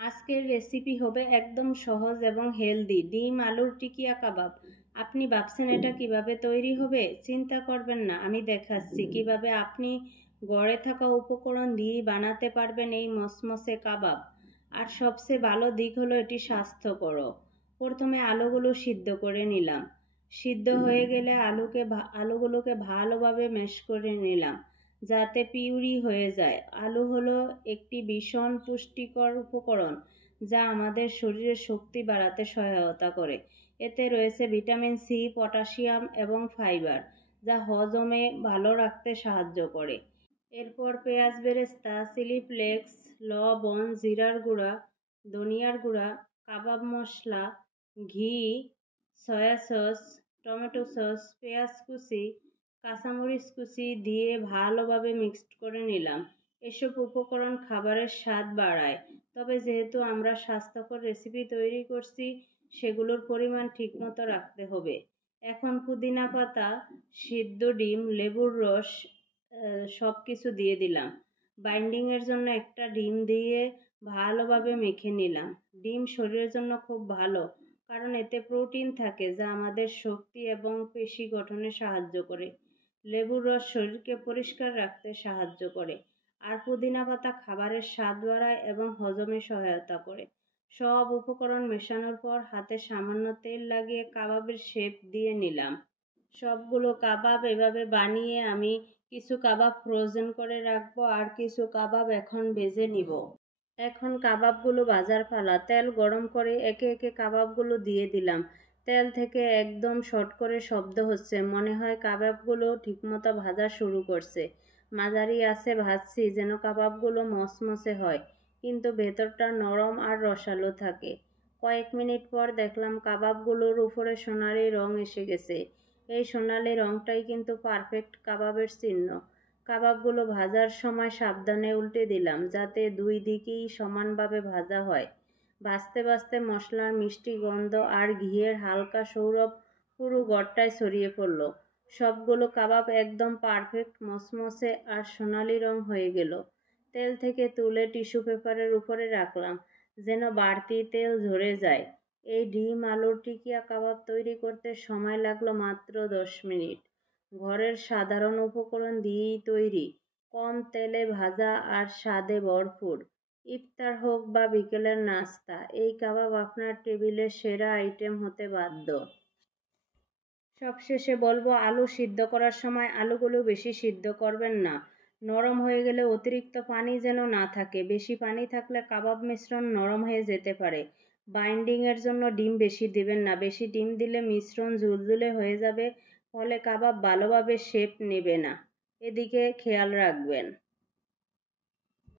আজকের রেসিপি হবে একদম সহজ এবং হেলদি ডিম আলুর টিকিয়া কাবাব। আপনি ভাবছেন এটা কিভাবে তৈরি হবে? চিন্তা করবেন না, আমি দেখাচ্ছি কিভাবে আপনি ঘরে থাকা উপকরণ দিয়ে বানাতে পারবেন এই মসমসে কাবাব। আর সবচেয়ে ভালো দিক হলো এটি স্বাস্থ্যকর। প্রথমে আলুগুলো সিদ্ধ করে নিলাম। সিদ্ধ হয়ে গেলে আলুগুলোকে ভালোভাবে ম্যাশ করে নিলাম যাতে পিউরি হয়ে যায়। আলু হলো একটি ভীষণ পুষ্টিকর উপকরণ যা আমাদের শরীরের শক্তি বাড়াতে সহায়তা করে। এতে রয়েছে ভিটামিন সি, পটাশিয়াম এবং ফাইবার যা হজমে ভালো রাখতে সাহায্য করে। এরপর পেঁয়াজ বেরেস্তা, চিলি ফ্লেক্স, লবণ, জিরার গুঁড়া, ধনিয়ার গুঁড়া, কাবাব মশলা, ঘি, সয়া সস, টমেটো সস, পেঁয়াজ কুচি, কাঁচামরিচ কুচি দিয়ে ভালোভাবে মিক্সড করে নিলাম। এসব উপকরণ খাবারের স্বাদ বাড়ায়, তবে যেহেতু আমরা স্বাস্থ্যকর রেসিপি তৈরি করছি সেগুলোর পরিমাণ ঠিকমতো রাখতে হবে। এখন পুদিনা পাতা, সিদ্ধ ডিম, লেবুর রস সব কিছু দিয়ে দিলাম। বাইন্ডিংয়ের জন্য একটা ডিম দিয়ে ভালোভাবে মেখে নিলাম। ডিম শরীরের জন্য খুব ভালো কারণ এতে প্রোটিন থাকে যা আমাদের শক্তি এবং পেশি গঠনে সাহায্য করে। লেবুর রস শরীরকে পরিষ্কার রাখতে সাহায্য করে। আর পুদিনা পাতা খাবারের স্বাদ বাড়ায় এবং হজমে সহায়তা করে। সব উপকরণ মেশানোর পর হাতে সামান্য তেল লাগিয়ে কাবাবের শেপ দিয়ে নিলাম। সবগুলো কাবাব এভাবে বানিয়ে আমি কিছু কাবাব ফ্রোজেন করে রাখবো আর কিছু কাবাব এখন ভেজে নিব। এখন কাবাবগুলো ভাজার পালা। তেল গরম করে একে একে কাবাবগুলো দিয়ে দিলাম। তেল থেকে একদম শর্ট করে শব্দ হচ্ছে, মনে হয় কাবাবগুলো ঠিকমতো ভাজা শুরু করছে। মাঝারি আঁচে ভাজছি যেন কাবাবগুলো মচমচে হয় কিন্তু ভেতরটা নরম আর রসালো থাকে। কয়েক মিনিট পর দেখলাম কাবাবগুলোর উপরে সোনালি রং এসে গেছে। এই সোনালি রংটাই কিন্তু পারফেক্ট কাবাবের চিহ্ন। কাবাবগুলো ভাজার সময় সাবধানে উল্টে দিলাম যাতে দুই দিকেই সমানভাবে ভাজা হয়। ভাজতে ভাজতে মশলার মিষ্টি গন্ধ আর ঘিয়ের হালকা সৌরভ পুরো ঘরটায় ছড়িয়ে পড়ল। সবগুলো কাবাব একদম পারফেক্ট মচমচে আর সোনালি রং হয়ে গেল। তেল থেকে তুলে টিস্যু পেপারের উপরে রাখলাম যেন বাড়তি তেল ঝরে যায়। এই ডিম আলুর টিকিয়া কাবাব তৈরি করতে সময় লাগলো মাত্র 10 মিনিট। ঘরের সাধারণ উপকরণ দিয়েই তৈরি, কম তেলে ভাজা আর স্বাদে ভরপুর। ইফতার হোক বা বিকেলের নাস্তা, এই কাবাব আপনার টেবিলের সেরা আইটেম হতে বাধ্য। সবশেষে বলবো, আলু সিদ্ধ করার সময় আলুগুলো বেশি সিদ্ধ করবেন না। নরম হয়ে গেলে অতিরিক্ত পানি যেন না থাকে। বেশি পানি থাকলে কাবাব মিশ্রণ নরম হয়ে যেতে পারে। বাইন্ডিংয়ের জন্য ডিম বেশি দিবেন না, বেশি ডিম দিলে মিশ্রণ ঝুলঝুলে হয়ে যাবে, ফলে কাবাব ভালোভাবে শেপ নেবে না। এদিকে খেয়াল রাখবেন।